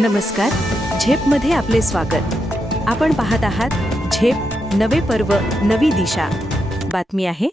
नमस्कार, झेपमध्ये आपले स्वागत. आपण पाहत आहात झेप, नवे पर्व, नवी दिशा. बातमी आहे,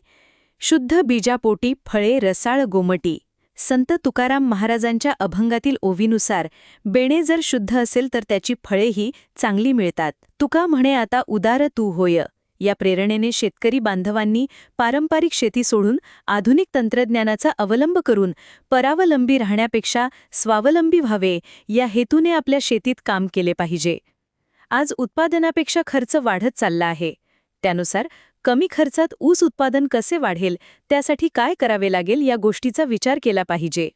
शुद्ध बीजापोटी फळे रसाळ गोमटी. संत तुकाराम महाराजांच्या अभंगातील ओवीनुसार बेणे जर शुद्ध असेल तर त्याची फळेही चांगली मिळतात. तुका म्हणे आता उदार तू होय. या प्रेरणेने शेतकरी बांधवांनी पारंपरिक शेती सोडून आधुनिक तंत्रज्ञानाचा अवलंब करून परावलंबी राहण्यापेक्षा स्वावलंबी व्हावे या हेतूने आपल्या शेतीत काम केले पाहिजे. आज उत्पादनापेक्षा खर्च वाढत चालला आहे. त्यानुसार कमी खर्चात ऊस उत्पादन कसे वाढेल, त्यासाठी काय करावे लागेल या गोष्टीचा विचार केला पाहिजे.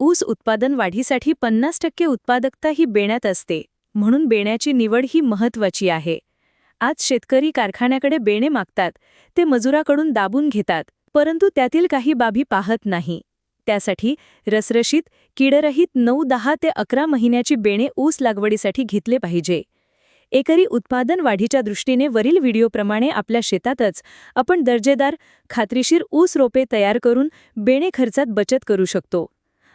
ऊस उत्पादन वाढीसाठी 50% उत्पादकता ही बेण्यात असते, म्हणून बेण्याची निवड ही महत्त्वाची आहे. आज शेतकरी कारखान्याकडे बेणे मागतात, ते मजुराकडून दाबून घेतात, परंतु त्यातील काही बाबी पाहत नाही. त्यासाठी रसरशीत, कीडरहित 9-10 ते 11 महिन्याची बेणे ऊस लागवडीसाठी घेतले पाहिजे. एकरी उत्पादन वाढीच्या दृष्टीने वरील व्हिडिओप्रमाणे आपल्या शेतातच आपण दर्जेदार, खात्रीशीर ऊस रोपे तयार करून बेणे खर्चात बचत करू शकतो.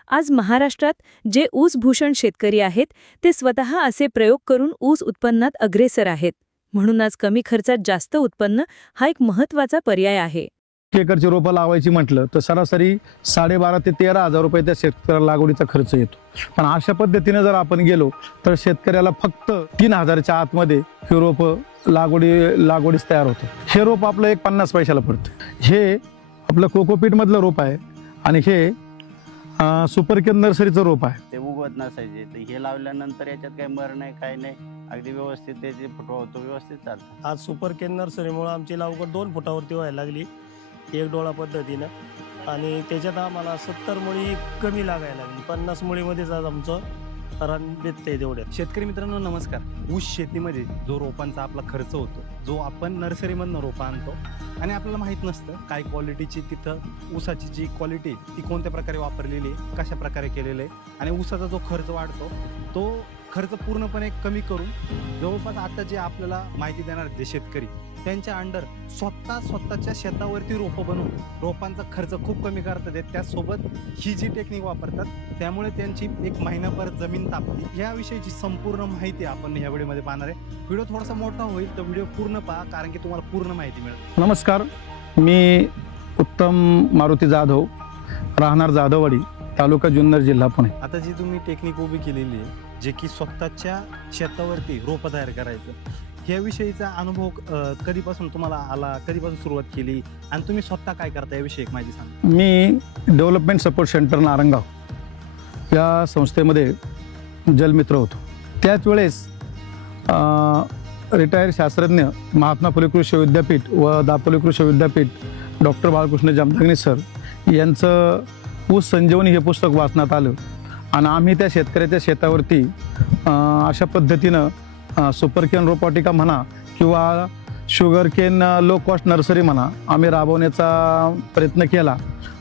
आज महाराष्ट्रात जे ऊसभूषण शेतकरी आहेत, ते स्वतः असे प्रयोग करून ऊस उत्पन्नात अग्रेसर आहेत. म्हणून आज कमी खर्चात जास्त उत्पन्न हा एक महत्त्वाचा पर्याय आहे. एकरची रोपं लावायची म्हटलं तर सरासरी 12,500 ते 13,000 रुपये त्या शेतकऱ्याला लागवडीचा खर्च येतो. पण अशा पद्धतीने जर आपण गेलो तर शेतकऱ्याला फक्त 3,000च्या आतमध्ये हे रोपं लागवडीस तयार होतं. हे रोप आपलं एक 50 पैशाला पडतं. हे आपलं कोकोपीटमधलं रोप आहे आणि हे सुपरकेन नर्सरीचं रोप आहे. ते उगवत नसायचे, तर हे लावल्यानंतर याच्यात काही मर नाही, काही नाही, अगदी व्यवस्थित त्याचे फुटवा होतो, व्यवस्थित चालतं. आज सुपरकेन नर्सरीमुळे आमची लागवड 2 फुटावरती व्हायला लागली, एक डोळा पद्धतीनं, आणि त्याच्यात आम्हाला 70 मुळी कमी लागायला लागली. 50 मुळीमध्येच आज आमचं रान भेटतंय तेवढ्यात. शेतकरी मित्रांनो नमस्कार. ऊस शेतीमध्ये जो रोपांचा आपला खर्च होतो, जो आपण नर्सरीमधनं रोपं आणतो आणि आपल्याला माहीत नसतं काय क्वालिटीची तिथं ऊसाची जी क्वालिटी ती कोणत्या प्रकारे वापरलेली आहे, कशा प्रकारे केलेलं आहे, आणि ऊसाचा जो खर्च वाढतो तो खर्च पूर्णपणे कमी करून जवळपास आता जे आपल्याला माहिती देणार जे शेतकरी त्यांच्या अंडर स्वतःच्या शेतावरती रोपं बनवून रोपांचा खर्च खूप कमी करतात. त्याचसोबत ही जी टेक्निक वापरतात त्यामुळे त्यांची एक महिनाभर जमीन तापते. याविषयीची संपूर्ण माहिती आपण या व्हिडिओमध्ये पाहणार आहे. व्हिडिओ थोडासा मोठा होईल तर व्हिडिओ पूर्ण पहा, कारण की तुम्हाला पूर्ण माहिती मिळेल. नमस्कार, मी उत्तम मारुती जाधव, राहणार जाधववाडी, तालुका जुन्नर, जिल्हा पुणे. आता जी तुम्ही टेक्निक उभी केलेली आहे, जे की स्वतःच्या शेतावरती रोपं तयार करायचं, याविषयीचा अनुभव कधीपासून तुम्हाला आला, कधीपासून सुरुवात केली आणि तुम्ही स्वतः काय करता याविषयी एक माहिती सांगा. मी डेव्हलपमेंट सपोर्ट सेंटर नारंगाव या संस्थेमध्ये जलमित्र होतो. त्याच वेळेस रिटायर्ड शास्त्रज्ञ महात्मा फुले कृषी विद्यापीठ व दापोली कृषी विद्यापीठ डॉक्टर बाळकृष्ण जमदग्नी सर यांचं ऊस संजीवनी हे पुस्तक वाचण्यात आलं आणि आम्ही त्या शेतकऱ्याच्या शेतावरती अशा पद्धतीनं सुपरकेन रोपवाटिका म्हणा किंवा शुगरकेन लो कॉस्ट नर्सरी म्हणा, आम्ही राबवण्याचा प्रयत्न केला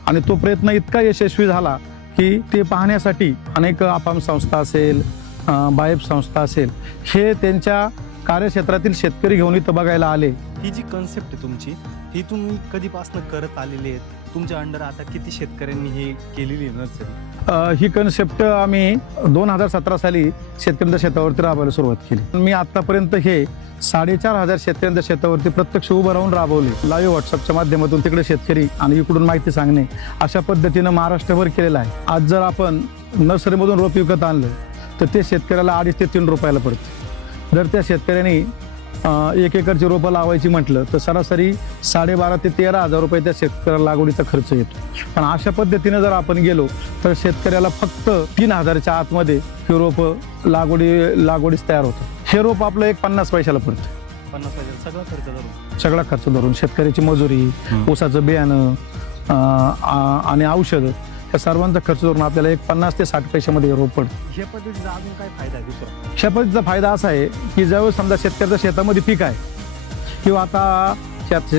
आणि तो प्रयत्न इतका यशस्वी झाला की ते पाहण्यासाठी अनेक आपाम संस्था असेल, बायब संस्था असेल, हे त्यांच्या कार्यक्षेत्रातील शेतकरी घेऊन इथं बघायला आले. ही जी कन्सेप्ट आहे तुमची, ही तुम्ही कधीपासून करत आलेली आहेत? तुमच्या अंडर आता किती शेतकऱ्यांनी हे केलेली नर्सरी? ही कन्सेप्ट आम्ही 2017 साली शेतकऱ्यांच्या शेतावरती राबवायला सुरुवात केली. मी आतापर्यंत हे 4,500 शेतकऱ्यांच्या शेतावरती प्रत्यक्ष उभं राहून राबवले. लाईव्ह व्हॉट्सअपच्या माध्यमातून तिकडे शेतकरी आणि इकडून माहिती सांगणे, अशा पद्धतीनं महाराष्ट्रभर केलेलं आहे. आज जर आपण नर्सरीमधून रोप विकत आणलं तर ते शेतकऱ्याला 2.5 ते 3 रुपयाला पडतं. जर त्या शेतकऱ्यांनी 1 एकरची रोपं लावायची म्हटलं तर सरासरी 12,500 ते 13,000 रुपये त्या शेतकऱ्याला लागवडीचा खर्च येतो. पण अशा पद्धतीने जर आपण गेलो तर शेतकऱ्याला फक्त 3,000च्या आतमध्ये हे रोपं लागवडीस तयार होतं. हे रोप आपलं एक 50 पैशाला पडतं. 50 पैसे सगळा खर्च धरून? सगळा खर्च धरून, शेतकऱ्याची मजुरी, ऊसाचं बियाणं आणि औषध, या सर्वांचा खर्च धरून आपल्याला एक 50 ते 60 पैशामध्ये रोप पडतं. या पद्धतीचा अजून काय फायदा आहे दुसरा? ह्या पद्धतीचा फायदा असा आहे की ज्यावेळेस समजा शेतकऱ्याच्या शेतामध्ये पीक आहे किंवा आता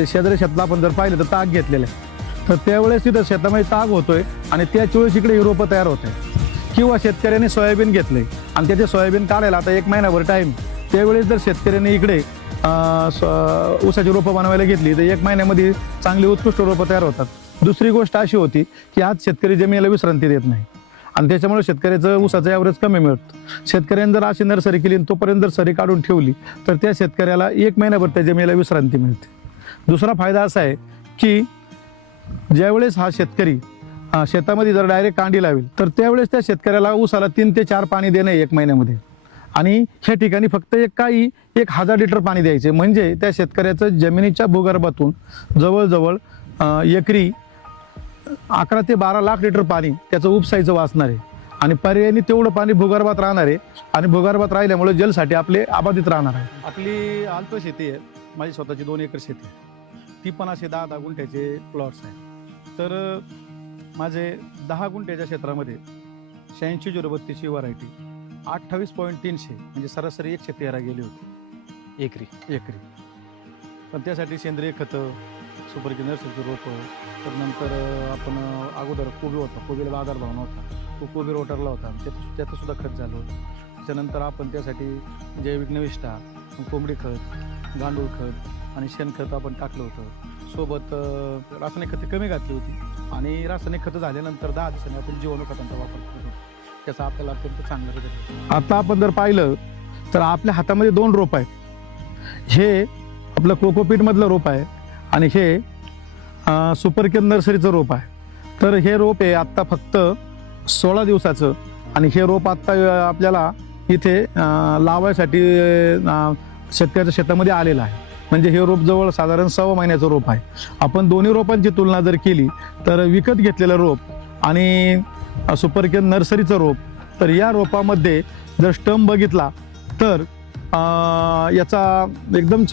शेजारी शेताला आपण जर पाहिलं तर ताग घेतलेलं आहे, तर त्यावेळेस तिथं शेतामध्ये ताग होतोय आणि त्याच वेळेस इकडे ही रोपं तयार होत आहे. किंवा शेतकऱ्याने सोयाबीन घेतलंय आणि त्याचे सोयाबीन काढायला आता 1 महिनाभर टाईम, त्यावेळेस जर शेतकऱ्याने इकडे ऊसाची रोपं बनवायला घेतली तर 1 महिन्यामध्ये चांगली उत्कृष्ट रोपं तयार होतात. दुसरी गोष्ट अशी होती की आज शेतकरी जमिनीला विश्रांती देत नाही आणि त्याच्यामुळे शेतकऱ्याचं ऊसाचं ॲव्हरेज कमी मिळतं. शेतकऱ्यांनी जर अशी नर्सरी केली आणि तोपर्यंत जर सरी काढून ठेवली तर त्या शेतकऱ्याला 1 महिनाभर त्या जमिनीला विश्रांती मिळते. दुसरा फायदा असा आहे की ज्यावेळेस हा शेतकरी शेतामध्ये जर डायरेक्ट कांडी लावेल तर त्यावेळेस त्या शेतकऱ्याला ऊसाला 3 ते 4 पाणी देणं 1 महिन्यामध्ये, आणि ह्या ठिकाणी फक्त 1000 लिटर पाणी द्यायचे. म्हणजे त्या शेतकऱ्याचं जमिनीच्या भूगर्भातून जवळजवळ एकरी 11 ते 12 लाख लिटर पाणी त्याचं उपसायचं वाचणार आहे. आणि पर्यायाने तेवढं पाणी भूगर्भात राहणार आहे, आणि भूगर्भात राहिल्यामुळे जलसाठी आपले अबाधित राहणार आहे. आपली अल्प शेती आहे, माझी स्वतःची 2 एकर शेती आहे, ती पण असे 10 गुंठ्याचे प्लॉट्स आहेत. तर माझे 10 गुंठ्याच्या क्षेत्रामध्ये 86-032 ही व्हरायटी 28.300 म्हणजे सरासरी 113 गेली होती एकरी. पण त्यासाठी सेंद्रिय खतं, सुपर नर्सरीचं रोपं, तर नंतर आपण अगोदर कोबी होता, कोबीला बाजारभाव नव्हता, तो कोबी रोटरला होता, त्याचं सुद्धा खत झालं होतं. त्याच्यानंतर आपण त्यासाठी जैविक निविष्ठा, कोंबडी खत, गांडूळ खत आणि शेणखत आपण टाकलं होतं. सोबत रासायनिक खते कमी घातली होती, आणि रासायनिक खतं झाल्यानंतर 10 दिवसांनी आपण जीवाणू खतांचा वापर करत होतो. त्याचा आपल्याला अत्यंत चांगला रिझल्ट आहे. आता आपण जर पाहिलं तर आपल्या हातामध्ये 2 रोप आहेत. हे आपलं कोकोपीटमधलं रोप आहे आणि हे सुपरकेन नर्सरीचं रोप आहे. तर हे रोप आहे आत्ता फक्त 16 दिवसाचं, आणि हे रोप आत्ता आपल्याला इथे लावायसाठी शेतकऱ्याच्या शेतामध्ये आलेलं आहे. म्हणजे हे रोप जवळ साधारण 6 महिन्याचं रोप आहे. आपण दोन्ही रोपांची तुलना जर केली तर विकत घेतलेलं रोप आणि सुपरकेन नर्सरीचं रोप, तर या रोपामध्ये जर स्टंप बघितला तर याचा एकदम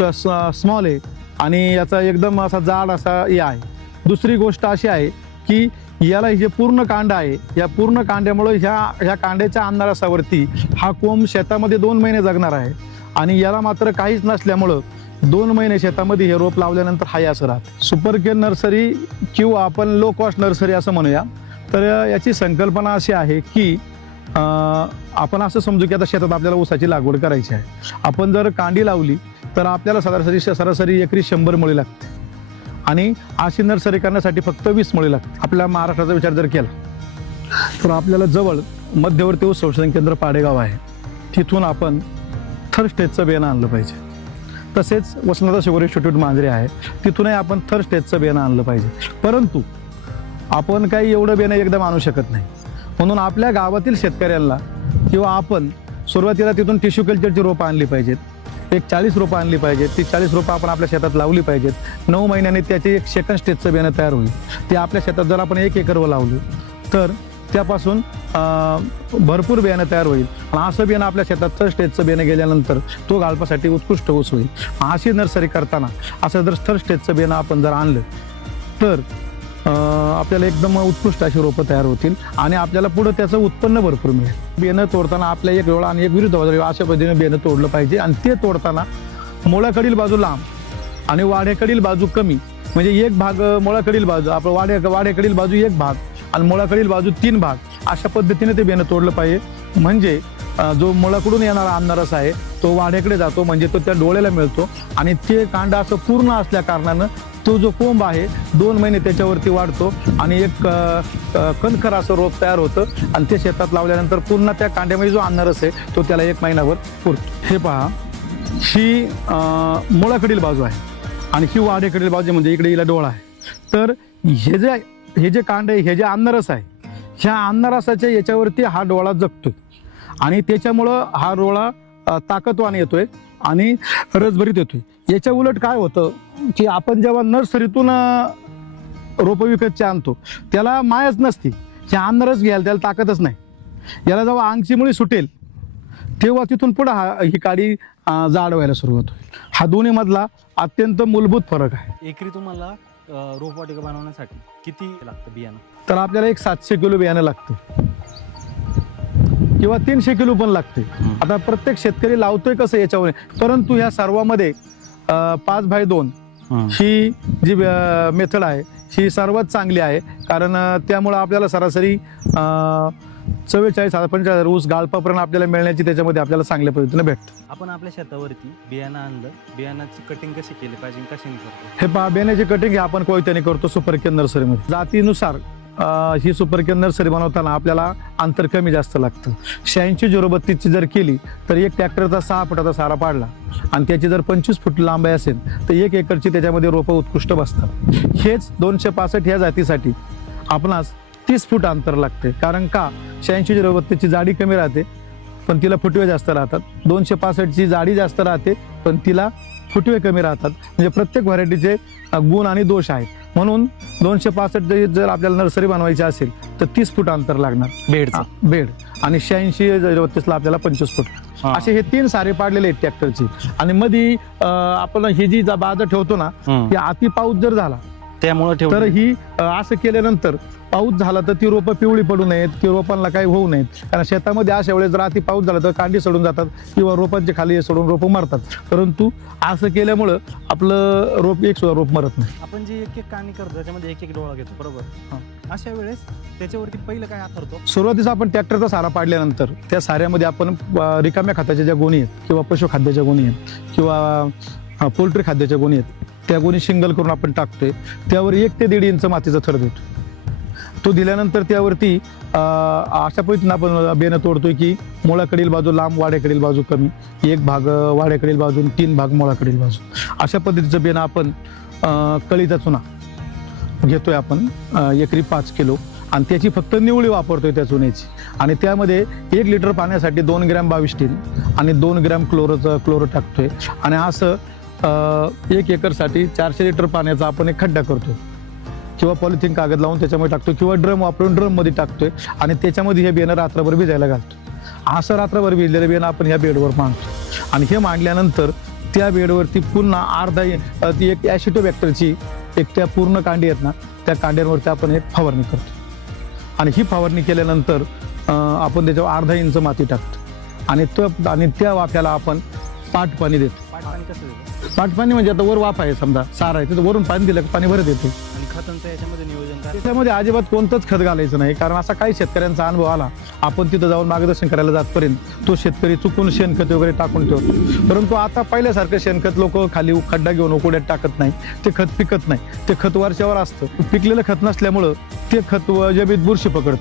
स्मॉल आहे आणि याचा एकदम असा जाड असा हे आहे. दुसरी गोष्ट अशी आहे की याला हे जे पूर्ण कांड आहे, या पूर्ण कांड्यामुळे ह्या कांड्याच्या अंधारासावरती हा कोंब शेतामध्ये 2 महिने जगणार आहे, आणि याला मात्र काहीच नसल्यामुळं 2 महिने शेतामध्ये हे रोप लावल्यानंतर हाय असं राहतं. सुपरकेन नर्सरी किंवा आपण लो कॉस्ट नर्सरी असं म्हणूया. तर याची संकल्पना अशी आहे की आपण असं समजू की आता शेतात आपल्याला ऊसाची लागवड करायची आहे. आपण जर कांडी लावली तर आपल्याला सरासरी एकरी 100 मुळी लागते, आणि अशी नर्सरी करण्यासाठी फक्त 20 मुळी लागते. आपल्या महाराष्ट्राचा विचार जर केला तर आपल्याला जवळ मध्यवर्ती ऊस संशोधन केंद्र पाडेगाव आहे, तिथून आपण थर्ड स्टेजचं बियाणं आणलं पाहिजे. तसेच वसंतदादा शुगर इन्स्टिट्यूट मांजरे आहे, तिथूनही आपण थर्ड स्टेजचं बियाणं आणलं पाहिजे. परंतु आपण काही एवढं बियाणं एकदम आणू शकत नाही, म्हणून आपल्या गावातील शेतकऱ्यांना किंवा आपण सुरुवातीला तिथून टिश्यू कल्चरची रोपं आणली पाहिजेत. 40 रोपं आणली पाहिजेत. ती 40 रोपं आपण आपल्या शेतात लावली पाहिजेत. 9 महिन्याने त्याचे एक सेकंड स्टेजचं बियाणं तयार होईल. ते आपल्या शेतात जर आपण 1 एकरवर लावलं तर त्यापासून भरपूर बियाणं तयार होईल, आणि असं बियाणं आपल्या शेतात थर्ड स्टेजचं बियाणं गेल्यानंतर तो गाळपासाठी उत्कृष्ट ऊस होईल. अशी नर्सरी करताना असं जर थर्ड स्टेजचं बियाणं आपण जर आणलं तर आपल्याला एकदम उत्कृष्ट अशी रोपं तयार होतील, आणि आपल्याला पुढं त्याचं उत्पन्न भरपूर मिळेल. बियाणं तोडताना आपल्या एक डोळा आणि एक विरुद्ध बाजू अशा पद्धतीने बियाणं तोडलं पाहिजे, आणि ते तोडताना मुळाकडील बाजू लांब आणि वाढ्याकडील बाजू कमी, म्हणजे एक भाग मुळाकडील बाजू, आपण वाढ्याकडील बाजू 1 भाग आणि मुळाकडील बाजू 3 भाग, अशा पद्धतीने ते बियाणं तोडलं पाहिजे. म्हणजे जो मुळाकडून येणारा अन्नरस आहे तो वाढ्याकडे जातो, म्हणजे तो त्या डोळ्याला मिळतो, आणि ते कांड असं पूर्ण असल्या कारणानं तो जो कोंब आहे 2 महिने त्याच्यावरती वाढतो, आणि एक कणखर असं रोप तयार होतं, आणि ते शेतात लावल्यानंतर पुन्हा त्या कांड्यामध्ये जो अन्नरस आहे तो त्याला 1 महिनाभर पुरतो. हे पहा, ही मुळाकडील बाजू आहे आणि ही वाढ्याकडील बाजू, म्हणजे इकडे हिला डोळा आहे. तर हे जे कांड आहे, हे जे अन्नरस आहे, ह्या अन्नरसाच्या याच्यावरती हा डोळा जगतोय, आणि त्याच्यामुळं हा डोळा ताकदवान येतोय आणि रसभरीत येतोय. याच्या उलट काय होतं की आपण जेव्हा नर्सरीतून रोपं विकतचे आणतो त्याला मायच नसती, ह्या अन्नरस घ्यायला त्याला ताकदच नाही. याला जेव्हा अंगची मुळी सुटेल तेव्हा तिथून पुढं ही काडी जाड व्हायला सुरुवात होईल. हा दोन्हीमधला अत्यंत मूलभूत फरक आहे. एकरी तुम्हाला रोपवाटिका बनवण्यासाठी किती लागतं बियाणं? तर आपल्याला एक 700 किलो बियाणं लागतं किंवा 300 किलो पण लागते. आता प्रत्येक शेतकरी लावतोय कसं याच्यावर, परंतु ह्या सर्वांमध्ये 5x2 ही जी मेथड आहे ही सर्वात चांगली आहे, कारण त्यामुळं आपल्याला सरासरी 44,000-45,000 ऊस गाळपापर्यंत आपल्याला मिळण्याची त्याच्यामध्ये आपल्याला चांगल्या पद्धतीने भेटतं. आपण आपल्या शेतावरती बियाणं आणलं, बियाणाची कटिंग कशी केली पाहिजे, कशाने करतो? हे पहा, बियाण्याची कटिंग हे आपण कोयत्याने करतो सुपरकेन नर्सरीमध्ये. जातीनुसार ही सुपर केअर नर्सरी बनवताना आपल्याला अंतर कमी जास्त लागतं. 86-032ची जर केली तर एक ट्रॅक्टरचा 6 फुटाचा सारा पाडला आणि त्याची जर 25 फूट लांबी असेल तर 1 एकरची त्याच्यामध्ये रोपं उत्कृष्ट बसतात. हेच 265 ह्या जातीसाठी आपणास 30 फूट अंतर लागते. कारण का 86-032ची जाडी कमी राहते पण तिला फुटवे जास्त राहतात. 265ची जाडी जास्त राहते पण तिला फुटवे कमी राहतात. म्हणजे प्रत्येक व्हरायटीचे गुण आणि दोष आहेत. म्हणून 265 जर आपल्याला नर्सरी बनवायची असेल तर 30 फूट अंतर लागणार बेड आणि 86-032ला आपल्याला 25 फूट असे हे 3 सारे पाडलेले आहेत ट्रॅक्टरचे. आणि मध्ये आपण ही जी बाजू ठेवतो ना की अति पाऊस जर झाला त्यामुळे तर ही असं केल्यानंतर पाऊस झाला तर ती रोपं पिवळी पडू नयेत किंवा रोपांना काही होऊ नयेत. कारण शेतामध्ये अशा वेळेस जर अति पाऊस झाला तर कांडी सोडून जातात किंवा रोपांचे खाली सोडून रोपं मरतात. परंतु असं केल्यामुळं आपलं रोप एक सुद्धा रोप मरत नाही. आपण जी एक काणी करतो त्याच्यामध्ये एक डोळा घेतो बरोबर. अशा वेळेस त्याच्यावरती पहिलं काय आथरतो? सुरुवातीचा आपण ट्रॅक्टरचा सारा पाडल्यानंतर त्या साऱ्यामध्ये आपण रिकाम्या खाद्याच्या ज्या गोणी आहेत किंवा पशुखाद्याच्या गोणी आहेत किंवा पोल्ट्री खाद्याच्या गोणी आहेत त्या गोणी शिंगल करून आपण टाकतोय. त्यावर 1 ते 1.5 इंच मातीचा थर देतो. तो दिल्यानंतर त्यावरती अशा पद्धतीनं आपण बेनं तोडतोय की मुळाकडील बाजू लांब, वाड्याकडील बाजू कमी, 1 भाग वाड्याकडील बाजू, 3 भाग मुळाकडील बाजू. अशा पद्धतीचं बेनं आपण कळीचा चुना घेतोय आपण एकरी 5 किलो आणि त्याची फक्त निवळी वापरतोय त्या चुन्याची. आणि त्यामध्ये 1 लिटर पाण्यासाठी 2 ग्रॅम 22 टीन आणि 2 ग्रॅम क्लोरो टाकतोय. आणि असं 1 एकरसाठी 400 लिटर पाण्याचा आपण एक खड्डा करतोय किंवा पॉलिथिन कागद लावून त्याच्यामध्ये टाकतोय किंवा ड्रम वापरून ड्रममध्ये टाकतोय आणि त्याच्यामध्ये हे बियाणं रात्रभर भिजायला घालतो. असं रात्रभर भिजलेलं बियाणं आपण ह्या बेडवर मांडतो आणि हे मांडल्यानंतर त्या बेडवरती पुन्हा अर्धा ती एक ॲसिटोबॅक्टरची एक त्या पूर्ण कांडी आहेत ना त्या कांड्यांवरती आपण एक फवारणी करतो. आणि ही फवारणी केल्यानंतर आपण त्याच्यावर अर्धा इंच माती टाकतो आणि त्या वाफ्याला आपण पाट पाणी देतो. पाणी कसं देतो? पाट पाणी म्हणजे आता वर वाफ आहे समजा सारा आहे तर वरून पाणी दिलं पाणी भरत येते. आणि खतांचं याच्यामध्ये नियोजन काय? त्याच्यामध्ये अजिबात कोणतंच खत घालायचं नाही. कारण असा काही शेतकऱ्यांचा अनुभव आला आपण तिथं जाऊन मार्गदर्शन करायला जातपर्यंत तो शेतकरी चुकून शेणखत वगैरे टाकून ठेवतो. परंतु आता पहिल्यासारखं शेणखत लोक खाली खड्डा घेऊन उकोड्यात टाकत नाही. ते खत पिकत नाही. ते खत वर्षावर असतं. पिकलेलं खत नसल्यामुळं ते खत जमीत बुरशी पकडतं.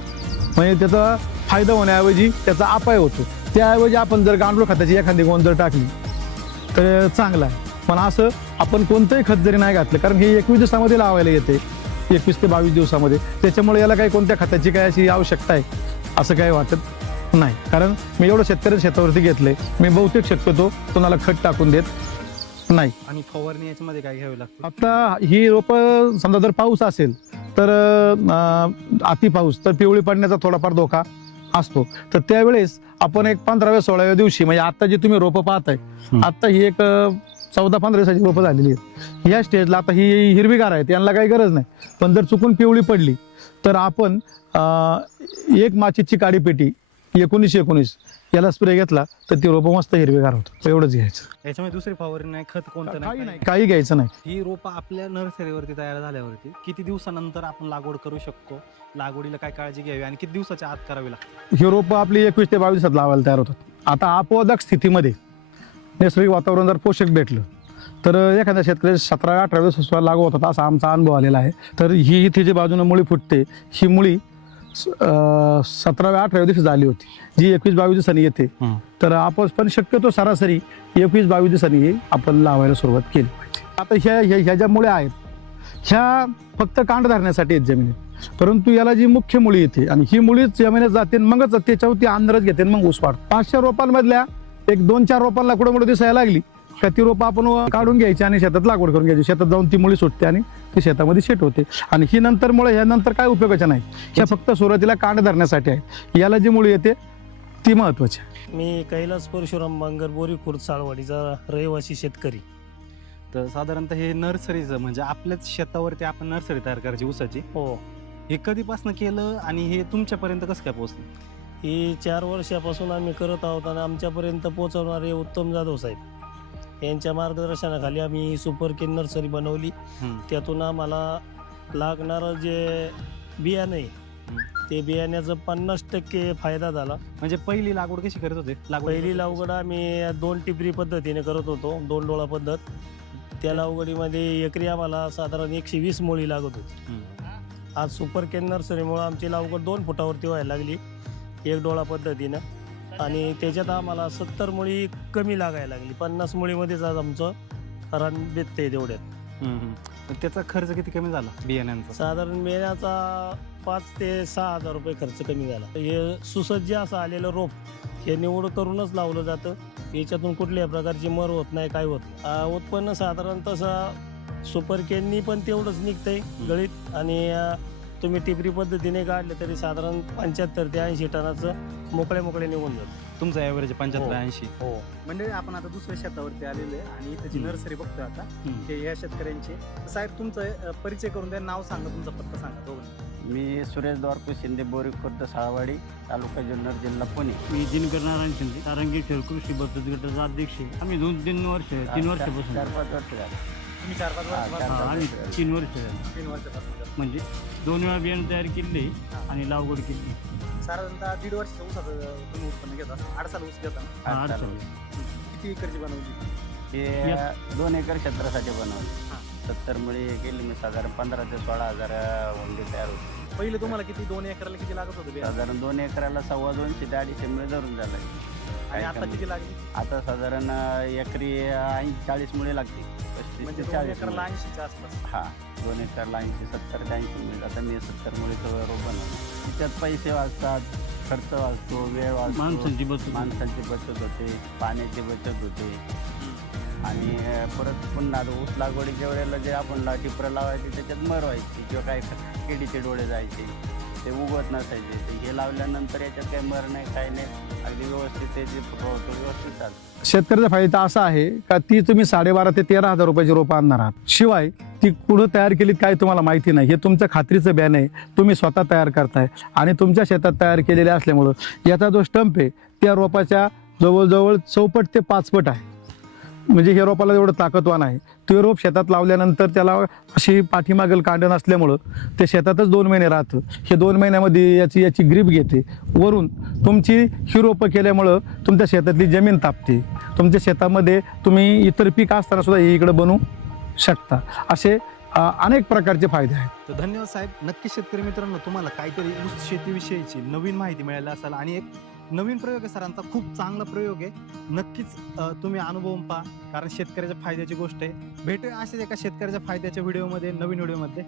म्हणजे त्याचा फायदा होण्याऐवजी त्याचा अपाय होतो. त्याऐवजी आपण जर गांडूळ खताची एखादी गोंद जर टाकली तर चांगला आहे. पण असं आपण कोणतंही खत जरी नाही घातलं कारण हे 21 दिवसामध्ये लावायला येते 21 ते 22 दिवसामध्ये. त्याच्यामुळे याला काही कोणत्या खताची काय अशी आवश्यकता आहे असं काही वाटत नाही. कारण मी एवढं शेतकऱ्याच्या शेतावरती घेतलंय मी बहुतेक शक्यतो कोणाला खत टाकून देत नाही. आणि फवारणी याच्यामध्ये काय घ्यावी लागते? आता ही रोपं समजा जर पाऊस असेल तर अति पाऊस तर पिवळी पडण्याचा थोडाफार धोका असतो. तर त्यावेळेस आपण एक 15व्या-16व्या दिवशी म्हणजे आता जी तुम्ही रोपं पाहताय आता ही एक 14-15 दिवसाची रोपं झालेली आहेत. या स्टेजला आता ही हिरवीगार आहेत यांना काही गरज नाही. पण जर चुकून पिवळी पडली तर आपण एक माचीची काडी पेटी 19-19 याला स्प्रे घेतला तर ती रोपं मस्त हिरवीगार होतं. एवढंच घ्यायचं. याच्यामध्ये दुसरी फवारणी नाही, खत कोणतं काही नाही, काही घ्यायचं नाही. ही रोपं आपल्या नर्सरीवरती तयार झाल्यावरती किती दिवसानंतर आपण लागवड करू शकतो? लागवडीला काय काळजी घ्यावी आणि किती दिवसाच्या आत करावी लागते? ही रोपं आपली 21 ते 22 दिवसात लावायला तयार होतात. आता अपवादक स्थितीमध्ये नैसर्गिक वातावरण जर पोषक भेटलं तर एखाद्या शेतकरी 17-18 दिवस सुद्धा लागू होतात असा आमचा अनुभव आलेला आहे. तर ही इथे जी बाजूने मुळी फुटते ही मुळी 17व्या-18व्या दिवशी झाली होती जी 21-22 दिवसांनी येते. तर आपण पण शक्यतो सरासरी 21-22 दिवसांनी आपण लावायला सुरुवात केली पाहिजे. आता ह्या ज्या मुळ्या आहेत ह्या फक्त कांड धरण्यासाठी आहेत जमिनीत. परंतु याला जी मुख्य मुळी येते आणि ही मुळीच जमिनीत जाते मगच त्याच्यावरती अंधारच घेते मग ऊस वाढतो. 500 रोपांमधल्या एक 2-4 रोपांना कुठं दिसायला लागली का ती रोपं आपण काढून घ्यायची आणि शेतात लागवड करून घ्यायची. शेतात जाऊन ती मुळी सुटते आणि ती शेतामध्ये शेट होते. आणि ही नंतर मुळे ह्या नंतर काय उपयोगाच्या नाही. ह्या फक्त सुरुवातीला कांड धरण्यासाठी आहे. याला जी मुळी येते ती महत्वाची आहे. मी कैलास परशुराम बांगर बोरी खुर्द साळवाडीचा रहिवासी शेतकरी. तर साधारणतः हे नर्सरीचं म्हणजे आपल्याच शेतावरती आपण नर्सरी तयार करायची ऊसाची. हो, हे कधीपासून केलं आणि हे तुमच्यापर्यंत कसं काय पोहोचलं? ही 4 वर्षापासून आम्ही करत आहोत आणि आमच्यापर्यंत पोहोचवणारे उत्तम जाधव साहेब यांच्या मार्गदर्शनाखाली आम्ही सुपर केअर नर्सरी बनवली. त्यातून आम्हाला लागणारं जे बियाणं आहे ते बियाण्याचा 50% फायदा झाला. म्हणजे पहिली लागवड कशी करत होते? पहिली लागवड आम्ही 2 टिपरी पद्धतीने करत होतो, 2 डोळा पद्धत. त्या लागवडीमध्ये एकरी आम्हाला साधारण 120 मुळी लागत होती. आज सुपर केन नर्सरीमुळं आमची लागवड 2 फुटावरती व्हायला लागली एक डोळा पद्धतीनं आणि त्याच्यात आम्हाला 70 मुळी कमी लागायला लागली. 50 मुळीमध्येच आज आमचं रान बेतते तेवढ्यात. तर त्याचा खर्च किती कमी झाला बियाण्यांचा? साधारण मेल्याचा 5 ते 6 हजार रुपये खर्च कमी झाला. हे सुसज्ज असं आलेलं रोप हे निवड करूनच लावलं जातं. याच्यातून कुठल्याही प्रकारची मर होत नाही, काय होत नाही. उत्पन्न साधारण तसं सुपर केननी पण तेवढंच निघतंय गळीत आणि तुम्ही टिपरी पद्धतीने काढले तरी साधारण 75 ते 80 टनाचं मोकळे निघून जातं. तुमचं ॲव्हरेज 75-80. हो. म्हणजे आपण आता दुसऱ्या शेतावरती आलेलो आहे आणि इथं जी नर्सरी बघतोय आता ते ह्या शेतकऱ्यांचे. साहेब तुमचा परिचय करून द्या, नाव सांगा, तुमचा पत्ता सांगा दोघं. मी सुरेश द्वारपू शिंदे, बोरी खुर्द, साळवाडी, तालुका जुन्नर, जिल्हा पुणे. मी दिनकर नारायण शिंदे, सारंगी कृषी बचत गटाचा अध्यक्ष आहे. आम्ही 3 वर्षापासून 4-5 वर्ष झाले. तुम्ही 4-5 वर्षापासून आम्ही 3 वर्ष झाली. 3 वर्षापासून म्हणजे 2 वेळा बियाणं तयार केले आणि लागवड केली. साधारणतः 1.5 वर्षाचं ऊसाचं तुम्ही उत्पन्न घेता, 8 साल ऊस घेता. आठ आठ साल. साली. किती एकरची बनवली? हे 2 एकर क्षेत्रासाठी बनवले. 70 मुळी केली मी. साधारण 15 ते 16 हजार वंडी तयार होती. पहिले तुम्हाला किती 2 एकराला किती लागत होतं बियाणं? साधारण 2 एकराला 250 ते 250 मुळे धरून झालं. आणि आता किती लागली? आता साधारण एकरी 40 मुळे लागते. 35 म्हणजे ते 2 40 एकराला मुळे. 80च्या आसपास. हा, 2 एकरला 80, 70 ते 80 मुळे. आता मी 70 मुळीचं रोप बनवलं. त्याच्यात पैसे वाचतात, खर्च वाचतो, वेळ वाचतो, माणसांची बचत. माणसांची बचत होते, पाण्याची बचत होते. आणि परत पुन्हा ऊस लागवडीच्या वेळेला जे आपण टिपरं लावायची त्याच्यात मर व्हायची किंवा काय किडीचे डोळे जायचे, ते उगवत नसायचे. ते हे लावल्यानंतर याच्यात काही मर नाही, काही नाही, अगदी व्यवस्थित ते जे फुटवा होतो व्यवस्थित चालतं. शेतकऱ्याचा फायदा असा आहे का ती तुम्ही 12,500 ते 13,000 रुपयाची रोपं आणणार आहात. शिवाय ती कुठं तयार केलीत काय तुम्हाला माहिती नाही. हे तुमचं खात्रीचं बियाणं आहे, तुम्ही स्वतः तयार करताय आणि तुमच्या शेतात तयार केलेले असल्यामुळं याचा जो स्टंप आहे त्या रोपाच्या जवळजवळ 4 पट ते 5 पट आहे. म्हणजे हे रोपाला एवढं ताकदवान आहे. ते रोप शेतात लावल्यानंतर त्याला अशी पाठीमागल कांड नसल्यामुळं ते शेतातच 2 महिने राहतं. हे 2 महिन्यामध्ये याची ग्रीप घेते. वरून तुमची ही रोपं केल्यामुळं तुमच्या शेतातली जमीन तापते. तुमच्या शेतामध्ये तुम्ही इतर पीक असताना सुद्धा हे इकडं बनवू शकता. असे अनेक प्रकारचे फायदे आहेत. तर धन्यवाद साहेब. नक्की शेतकरी मित्रांनो, तुम्हाला काहीतरी ऊस शेतीविषयीची नवीन माहिती मिळाली असेल आणि एक नवीन प्रयोग आहे सरांचा, खूप चांगला प्रयोग आहे. नक्कीच तुम्ही अनुभवून पहा, कारण शेतकऱ्याच्या फायद्याची गोष्ट आहे. भेटूया अशाच एका शेतकऱ्याच्या फायद्याच्या व्हिडिओमध्ये, नवीन व्हिडिओमध्ये.